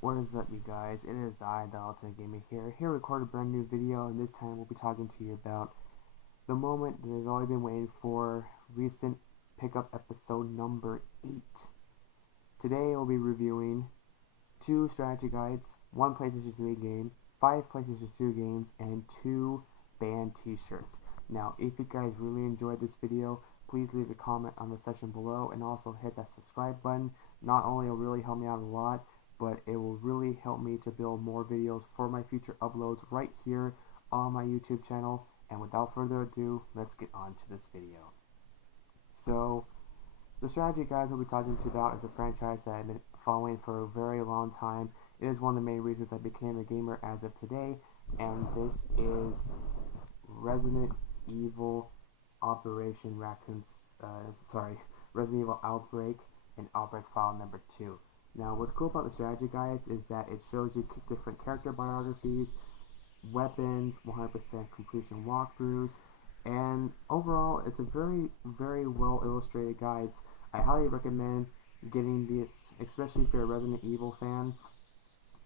What is up, you guys? It is I, the Ultimate Gamer here to record a brand new video, and this time we'll be talking to you about the moment that we've all been waiting for, recent pickup episode number 8. Today we'll be reviewing 2 strategy guides, 1 PlayStation 3 game, 5 PlayStation 2 games, and 2 band t-shirts. Now, if you guys really enjoyed this video, please leave a comment on the section below, and also hit that subscribe button. Not only will it really help me out a lot, but it will really help me to build more videos for my future uploads right here on my YouTube channel. And without further ado, let's get on to this video. So, the strategy guys we'll be talking to you about is a franchise that I've been following for a very long time. It is one of the main reasons I became a gamer as of today, and this is Resident Evil Operation Raccoon, Resident Evil Outbreak and Outbreak File number 2. Now, what's cool about the strategy guides is that it shows you different character biographies, weapons, 100% completion walkthroughs, and overall, it's a very, very well illustrated guides. I highly recommend getting this, especially if you're a Resident Evil fan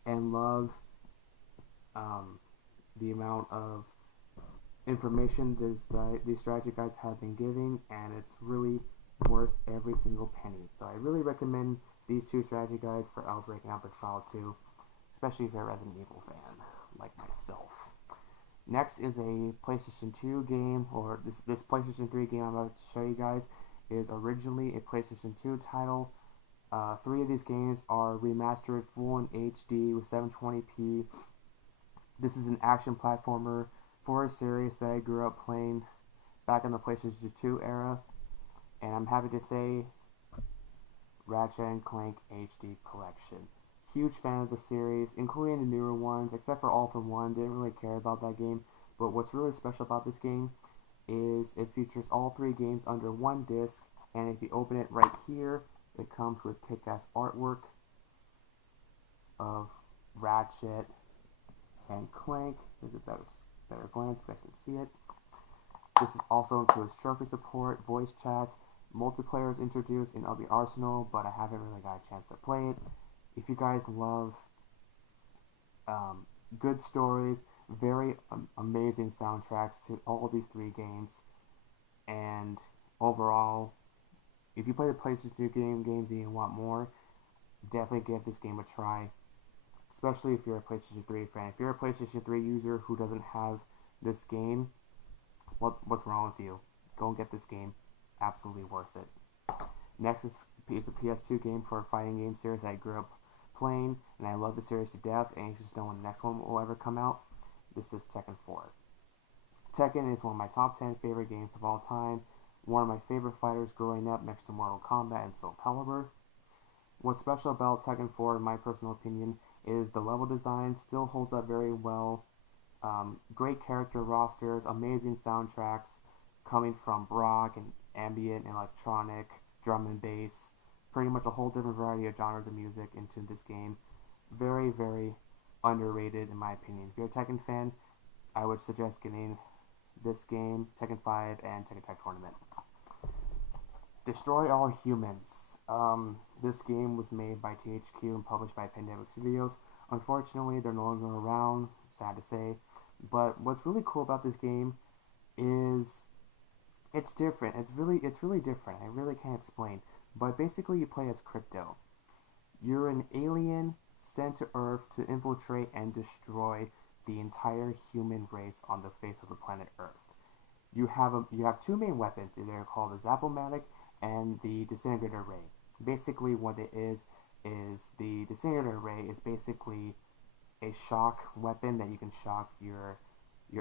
and love the amount of information these strategy guides have been giving, and it's really worth every single penny. So I really recommend these 2 strategy guides for Outbreak and Outbreak File 2, especially if you're a Resident Evil fan like myself. Next is a PlayStation 2 game, or this PlayStation 3 game I'm about to show you guys is originally a PlayStation 2 title. 3 of these games are remastered full in HD with 720p. This is an action platformer for a series that I grew up playing back in the PlayStation 2 era, and I'm happy to say Ratchet & Clank HD Collection. Huge fan of the series, including the newer ones, except for All for One. Didn't really care about that game, but what's really special about this game is it features all 3 games under one disc, and if you open it right here, it comes with kick-ass artwork of Ratchet and Clank. There's a better glance if you guys can see it. This is also includes trophy support, voice chats, multiplayer is introduced in LB Arsenal, but I haven't really got a chance to play it. If you guys love good stories, very amazing soundtracks to all these 3 games, and overall, if you play the PlayStation 2 games and you want more, definitely give this game a try, especially if you're a PlayStation 3 fan. If you're a PlayStation 3 user who doesn't have this game, what's wrong with you? Go and get this game. Absolutely worth it. Next is a PS2 game for a fighting game series that I grew up playing, and I love the series to death, anxious to know when the next one will ever come out. This is Tekken 4. Tekken is one of my top 10 favorite games of all time, one of my favorite fighters growing up next to Mortal Kombat and Soul Calibur. What's special about Tekken 4, in my personal opinion, is the level design still holds up very well. Great character rosters, amazing soundtracks coming from rock and ambient and electronic, drum and bass, pretty much a whole different variety of genres of music into this game. Very, very underrated in my opinion. If you're a Tekken fan, I would suggest getting this game, Tekken 5 and Tekken Tag Tournament. Destroy All Humans. This game was made by THQ and published by Pandemic Studios. Unfortunately, they're no longer around, sad to say. But what's really cool about this game is it's different. It's really different. I really can't explain. But basically, you play as Crypto. You're an alien sent to Earth to infiltrate and destroy the entire human race on the face of the planet Earth. You have 2 main weapons. They're called the Zap-O-Matic and the Disintegrator Ray. Basically, what it is the Disintegrator Ray is basically a shock weapon that you can shock your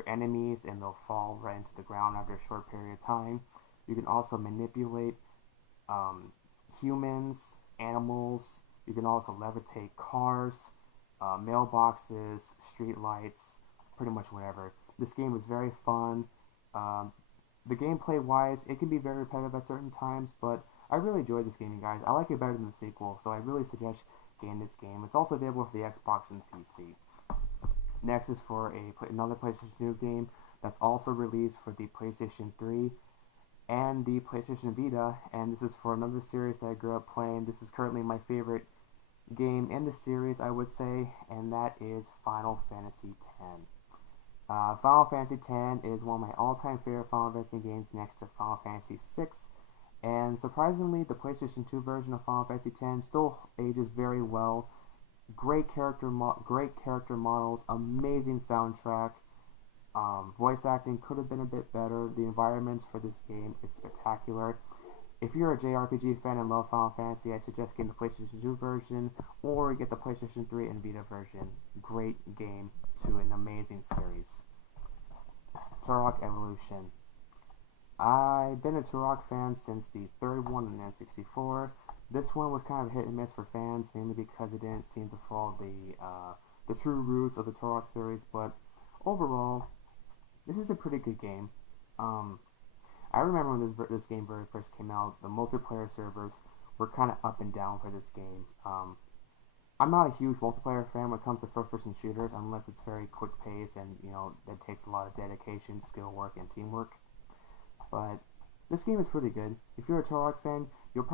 enemies and they'll fall right into the ground after a short period of time. You can also manipulate humans, animals. You can also levitate cars, mailboxes, street lights, pretty much whatever. This game is very fun. The gameplay wise, it can be very repetitive at certain times, but I really enjoyed this game, you guys. I like it better than the sequel, so I really suggest getting this game. It's also available for the Xbox and the PC. Next is for another PlayStation 2 game that's also released for the PlayStation 3 and the PlayStation Vita, and this is for another series that I grew up playing. This is currently my favorite game in the series, I would say, and that is Final Fantasy X. Final Fantasy X is one of my all-time favorite Final Fantasy games next to Final Fantasy VI, and surprisingly, the PlayStation 2 version of Final Fantasy X still ages very well. Great character models, amazing soundtrack. Voice acting could have been a bit better. The environments for this game is spectacular. If you're a JRPG fan and love Final Fantasy, I suggest getting the PlayStation 2 version or get the PlayStation 3 and Vita version. Great game to an amazing series. Turok Evolution. I've been a Turok fan since the third one in N64. This one was kind of hit and miss for fans, mainly because it didn't seem to follow the true roots of the Turok series, but overall, this is a pretty good game. I remember when this game very first came out, the multiplayer servers were kind of up and down for this game. I'm not a huge multiplayer fan when it comes to first-person shooters, unless it's very quick pace and that takes a lot of dedication, skill work, and teamwork. But this game is pretty good. If you're a Turok fan, you'll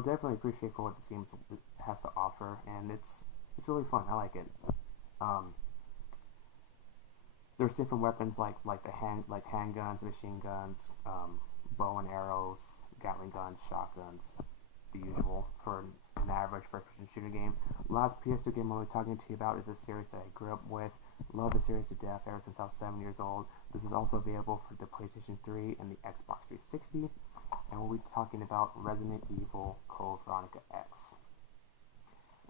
definitely appreciate for what this game has to offer, and it's really fun. I like it. There's different weapons like handguns, machine guns, bow and arrows, Gatling guns, shotguns, the usual for an average first-person shooter game. Last PS2 game I'll be talking to you about is a series that I grew up with. Love the series to death ever since I was 7 years old. This is also available for the PlayStation 3 and the Xbox 360. And we'll be talking about Resident Evil Code Veronica X.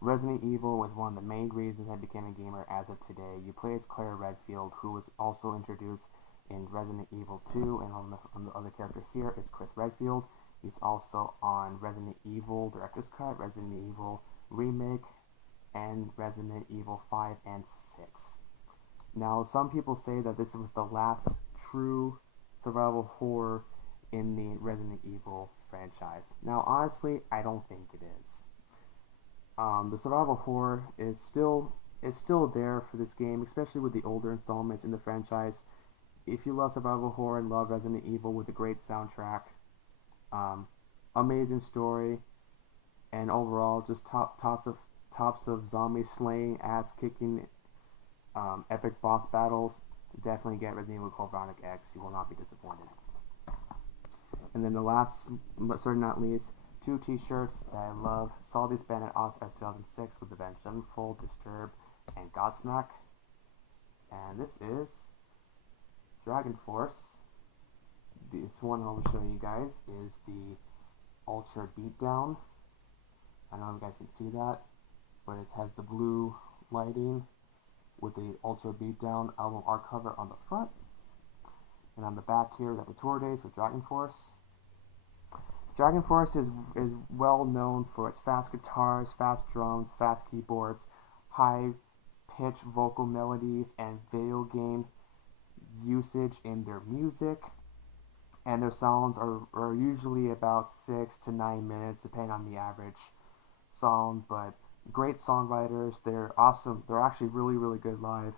Resident Evil was one of the main reasons I became a gamer as of today. You play as Claire Redfield, who was also introduced in Resident Evil 2, and on the other character here is Chris Redfield. He's also on Resident Evil Director's Cut, Resident Evil Remake, and Resident Evil 5 and 6. Now, some people say that this was the last true survival horror in the Resident Evil franchise. Now, honestly, I don't think it is. The survival horror is still there for this game, especially with the older installments in the franchise. If you love survival horror and love Resident Evil with a great soundtrack, amazing story, and overall just tops of zombie slaying, ass kicking, epic boss battles, definitely get Resident Evil Code Veronica X. You will not be disappointed. And then the last, but certainly not least, two t-shirts that I love. Saw this band at Ozfest 2006 with the band Sevenfold, Disturbed, and Godsmack. And this is Dragon Force. This one I'll show you guys is the Ultra Beatdown. I don't know if you guys can see that, but it has the blue lighting with the Ultra Beatdown album art cover on the front. And on the back here, we got the tour dates for Dragon Force. Dragon Force is well known for its fast guitars, fast drums, fast keyboards, high-pitched vocal melodies, and video game usage in their music. And their songs are usually about 6 to 9 minutes, depending on the average song. But great songwriters. They're awesome. They're actually really, really good live.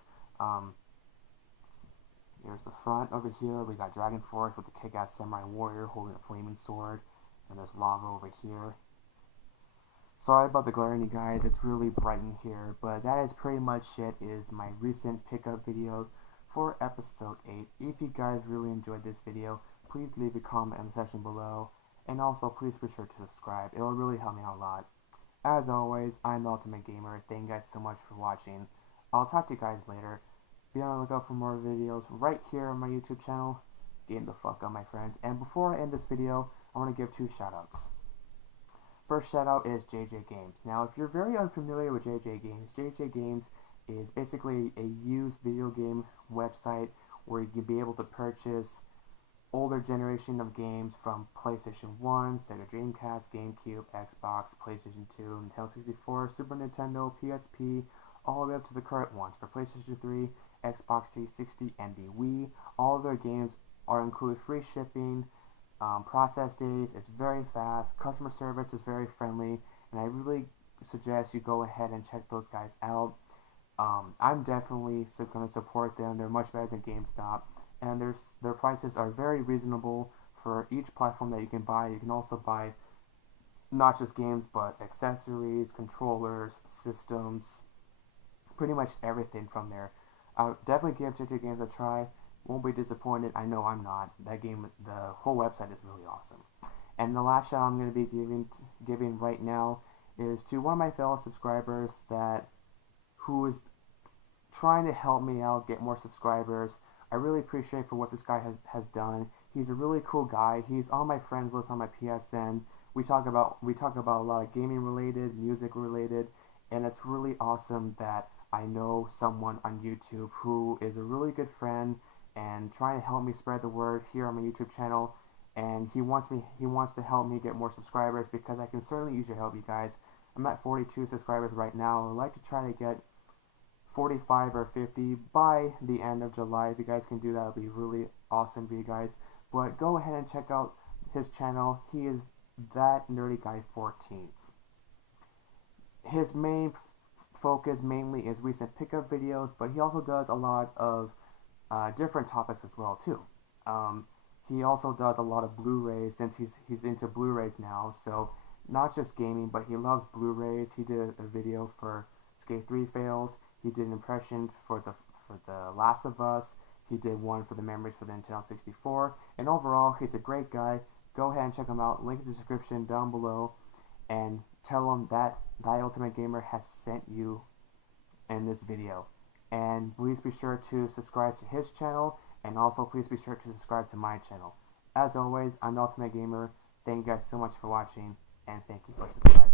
Here's the front over here. We got Dragon Force with the kick-ass samurai warrior holding a flaming sword. And there's lava over here. Sorry about the glare, you guys. It's really bright in here. But that is pretty much it. Is my recent pickup video for episode 8. If you guys really enjoyed this video, please leave a comment in the section below. And also, please be sure to subscribe. It will really help me out a lot. As always, I'm the Ultimate Gamer. Thank you guys so much for watching. I'll talk to you guys later. Be on the lookout for more videos right here on my YouTube channel. Game the fuck up, my friends. And before I end this video, I want to give 2 shoutouts. First shoutout is JJ Games. Now, if you're very unfamiliar with JJ Games is basically a used video game website where you can be able to purchase older generation of games from PlayStation 1, Sega Dreamcast, GameCube, Xbox, PlayStation 2, Nintendo 64, Super Nintendo, PSP, all the way up to the current ones for PlayStation 3, Xbox 360, and the Wii. All of their games are included free shipping. Process days is very fast, customer service is very friendly, and I really suggest you go ahead and check those guys out. I'm definitely going to support them. They're much better than GameStop, and their prices are very reasonable for each platform that you can buy. You can also buy not just games, but accessories, controllers, systems, pretty much everything from there. I'll definitely give JJ Games a try. Won't be disappointed. I know I'm not. That game, the whole website is really awesome. And the last shout I'm going to be giving right now is to one of my fellow subscribers who is trying to help me out get more subscribers. I really appreciate for what this guy has done. He's a really cool guy. He's on my friends list on my PSN. We talk about a lot of gaming related, music related, and it's really awesome that I know someone on YouTube who is a really good friend and trying to help me spread the word here on my YouTube channel. And he wants to help me get more subscribers because I can certainly use your help, you guys. I'm at 42 subscribers right now. I'd like to try to get 45 or 50 by the end of July. If you guys can do that, it would be really awesome for you guys. But go ahead and check out his channel. He is That Nerdy Guy 14. His main focus mainly is recent pickup videos, but he also does a lot of different topics as well too. He also does a lot of Blu-rays since he's into Blu-rays now. So not just gaming, but he loves Blu-rays. He did a video for Skate 3 Fails. He did an impression for the Last of Us. He did one for the memories for the Nintendo 64. And overall, he's a great guy. Go ahead and check him out. Link in the description down below. And tell him that Thy Ultimate Gamer has sent you in this video. And please be sure to subscribe to his channel. And also please be sure to subscribe to my channel. As always, I'm the Ultimate Gamer. Thank you guys so much for watching. And thank you for subscribing.